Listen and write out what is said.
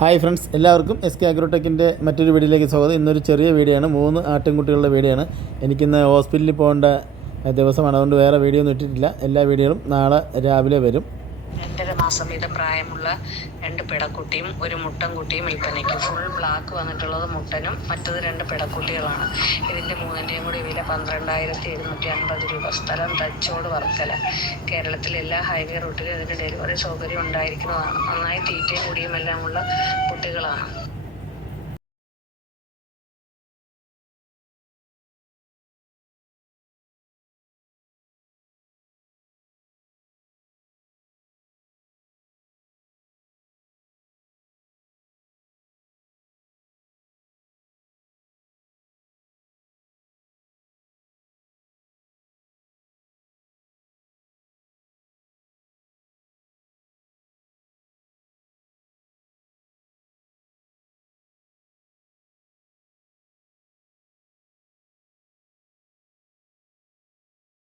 Hi friends, എല്ലാവർക്കും S K അഗ്രോടെക്കിൻ്റെ മറ്റൊരു വീഡിയോയിലേക്ക് സ്വാഗതം. ഇന്നൊരു ചെറിയ വീഡിയോ ആണ്, 3 ആട്ടിൻകുട്ടികളുടെ വീഡിയോ ആണ്. എനിക്കിന്ന് ഹോസ്പിറ്റലിൽ പോകേണ്ട ദിവസമാണ്, അതുകൊണ്ട് വേറെ വീഡിയോ ഒന്നും ഇട്ടിട്ടില്ല. എല്ലാ വീഡിയോകളും നാളെ രാവിലെ വരും. 2.5 മാസം വീതം പ്രായമുള്ള 2 പിടക്കുട്ടിയും ഒരു മുട്ടൻകുട്ടിയും വിൽപ്പനയ്ക്ക്. ഫുൾ ബ്ലാക്ക് വന്നിട്ടുള്ളത് മുട്ടനും, മറ്റത് 2 പിടക്കുട്ടികളാണ്. ഇതിൻ്റെ മൂന്നിൻ്റെയും കൂടി വില 12,750 രൂപ. സ്ഥലം തച്ചോട്, വർക്കല. കേരളത്തിലെ എല്ലാ ഹൈവേ റൂട്ടിലും ഇതിൻ്റെ ഡെലിവറി സൗകര്യം ഉണ്ടായിരിക്കുന്നതാണ്. നന്നായി തീറ്റയും കുടിയും എല്ലാമുള്ള കുട്ടികളാണ്.